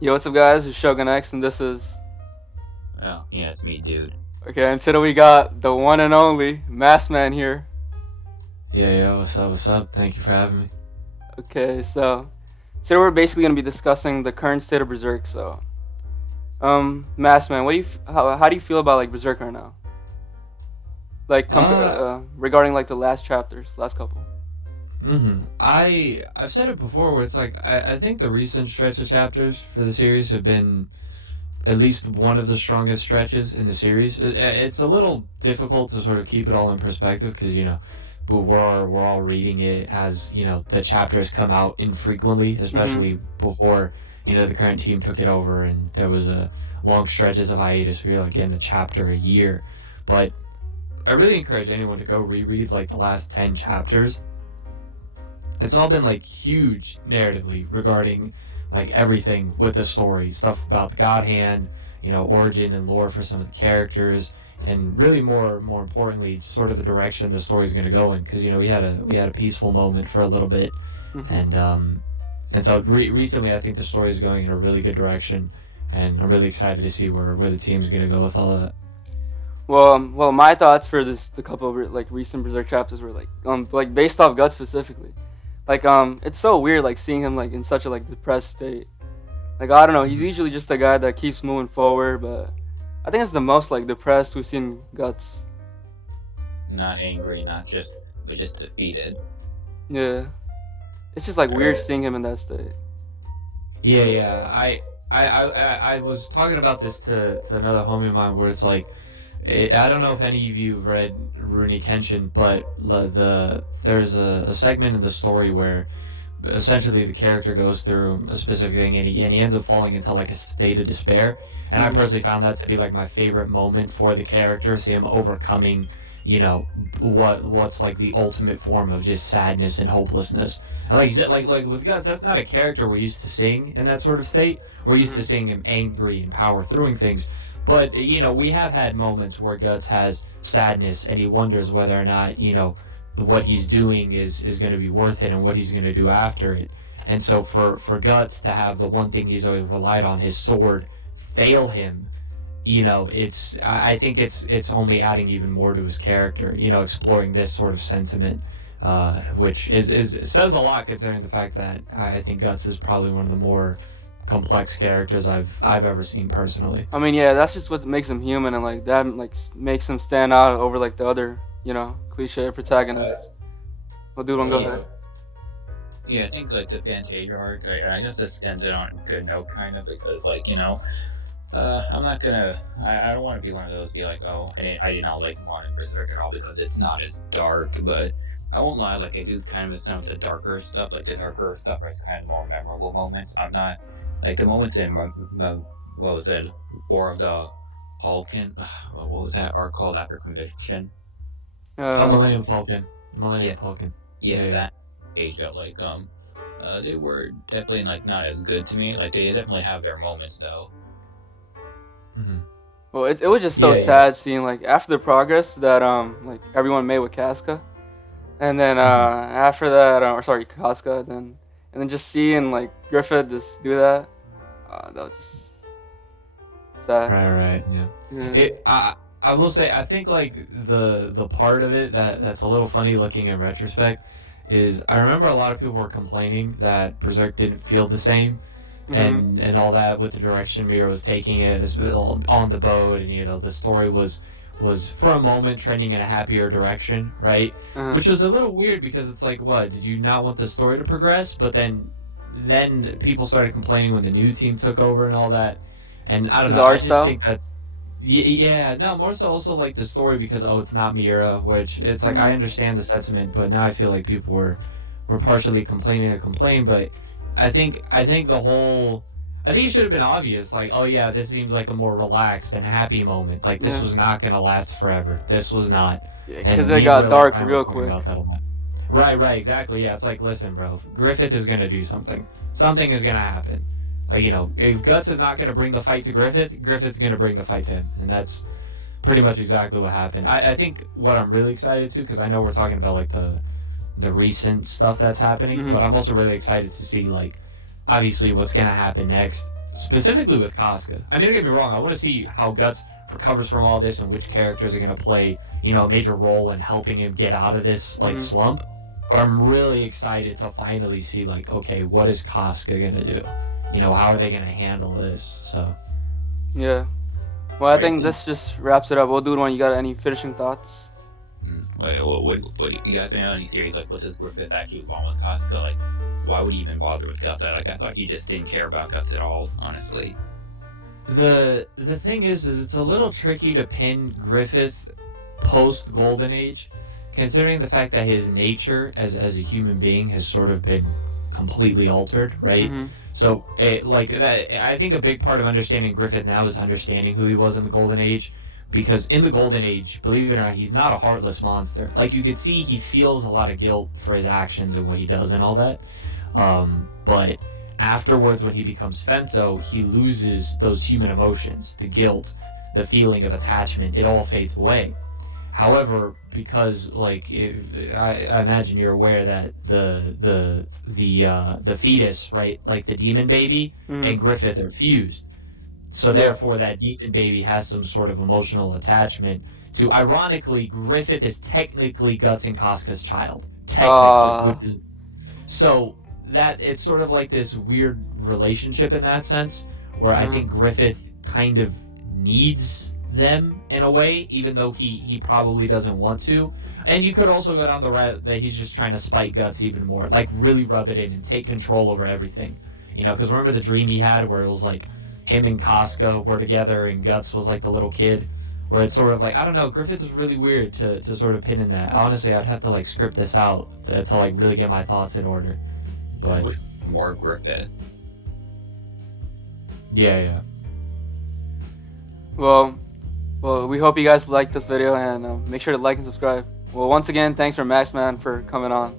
Yo, what's up, guys? It's Shogun X, and this is Oh, yeah, it's me, dude. okay. And today we got the one and only Mass Man here. Yeah, what's up, what's up? Thank you for having me. Okay, so today we're basically gonna be discussing the current state of Berserk. So, Mass Man, how do you feel about like Berserk right now? Like, Uh, regarding like the last chapters, last couple. I've said it before where it's like I think the recent stretch of chapters for the series have been at least one of the strongest stretches in the series. It's a little difficult to sort of keep it all in perspective because we're all reading it as the chapters come out infrequently, Mm-hmm. especially before the current team took it over and there was a long stretches of hiatus where you're like getting a chapter a year. But I really encourage anyone to go reread like the last 10 chapters. It's all been like huge narratively regarding like everything with the story, stuff about the God Hand, origin and lore for some of the characters, and really more importantly, sort of the direction the story's going to go in. Because we had a peaceful moment for a little bit, Mm-hmm. and so recently I think the story is going in a really good direction, and I'm really excited to see where the team's going to go with all that. Well, my thoughts for the couple of like recent Berserk chapters were like based off Guts specifically. Like, it's so weird like seeing him like in such a like depressed state. Like, I don't know, he's Mhm. usually just a guy that keeps moving forward, but I think it's the most like depressed we've seen Guts. Not angry, but just defeated. Yeah, it's just like weird Or, seeing him in that state. Yeah. I was talking about this to another homie of mine where it's like I don't know if any of you have read Rurouni Kenshin, but there's a segment in the story where essentially the character goes through a specific thing and he ends up falling into like a state of despair. And I Mm-hmm. personally found that to be like my favorite moment for the character, see him overcoming you know what's like the ultimate form of just sadness and hopelessness. And like you said, like with Guts, that's not a character we're used to seeing in that sort of state. We're used Mm-hmm. to seeing him angry and power through things. But we have had moments where Guts has sadness and he wonders whether or not what he's doing is going to be worth it and what he's going to do after it. And so for Guts to have the one thing he's always relied on, his sword, fail him, it's I think it's only adding even more to his character. Exploring this sort of sentiment, which is says a lot considering the fact that I think Guts is probably one of the more complex characters I've ever seen personally. I mean, yeah, that's just what makes him human, and like that like makes him stand out over like the other cliche protagonists. Well, dude, don't go yeah, ahead. yeah, I think like the Fantasia arc. I guess this ends it on a good note, kind of, because I'm not gonna. I don't want to be one of those be like, oh, I did not like modern Berserk at all because it's not as dark. But I won't lie, like I do kind of miss some of the darker stuff, like the darker stuff where it's kind of more memorable moments. I'm not like the moments in what was it, War of the Vulcan? What was that arc called after Conviction? Oh, Uh, Millennium Falcon. Yeah, Millennium Falcon. Yeah, yeah, yeah. that aged out they were definitely like not as good to me. Like they definitely have their moments though. Mm-hmm. well, it was just so Yeah, yeah. sad seeing like after the progress that like everyone made with Casca, and then Mm-hmm. after that, or sorry, Casca, and then just seeing like Griffith just do that, that was just sad. Right, yeah. Yeah. I will say I think like the part of it that's a little funny looking in retrospect is I remember a lot of people were complaining that Berserk didn't feel the same Mhm. and all that with the direction Mira was taking it as well on the boat, and the story was for a moment trending in a happier direction, right? Uh-huh. Which was a little weird because it's like, what, did you not want the story to progress? But then people started complaining when the new team took over and all that. And I don't The know, I art just style. think that yeah, no, more so also like the story because it's not Mira, which it's like I Mhm. understand the sentiment, but now I feel like people were partially complaining to complain, but I think I think it should have been obvious, like, oh yeah, this seems like a more relaxed and happy moment. Like this Yeah. was not gonna last forever. This was not. Yeah, because And it me and got Will and dark Ryan were real talking quick. about that a lot. Right, exactly. Yeah, it's like, listen, bro, Griffith is gonna do something. Something is gonna happen. Like, if Guts is not gonna bring the fight to Griffith, Griffith's gonna bring the fight to him, and that's pretty much exactly what happened. I think what I'm really excited to, because I know we're talking about like the recent stuff that's happening, Mhm. but I'm also really excited to see like obviously what's gonna happen next specifically with Casca. I mean, don't get me wrong. I want to see how Guts recovers from all this and which characters are going to play, a major role in helping him get out of this slump. But I'm really excited to finally see okay, what is Casca going to do? How are they going to handle this? So. Yeah. Well, I think this just wraps it up. Well, dude, you got any finishing thoughts? Wait, what do you guys know any theories? What does Griffith actually want with Casca? Why would he even bother with Guts? I thought he just didn't care about Guts at all, honestly. The thing is it's a little tricky to pin Griffith post Golden Age, considering the fact that his nature as a human being has sort of been completely altered, right? Mm-hmm. So, I think a big part of understanding Griffith now is understanding who he was in the Golden Age, because in the Golden Age, believe it or not, he's not a heartless monster. You could see he feels a lot of guilt for his actions and what he does and all that. But afterwards, when he becomes Femto, he loses those human emotions, the guilt, the feeling of attachment. It all fades away. However, because I imagine you're aware that the fetus, right, the demon baby and Griffith are fused. So therefore, that demon baby has some sort of emotional attachment to. Ironically, Griffith is technically Guts and Casca's child. Technically, so that it's sort of this weird relationship in that sense, where I think Griffith kind of needs them in a way, even though he probably doesn't want to. And you could also go down the route that he's just trying to spite Guts even more, really rub it in and take control over everything. Because remember the dream he had where it was him and Casca were together and Guts was the little kid, where it's sort of I don't know, Griffith is really weird to sort of pin in that. Honestly, I'd have to script this out to really get my thoughts in order. But more Griffith. Yeah. Well, we hope you guys liked this video, and make sure to like and subscribe. Well, once again, thanks for Maxman for coming on.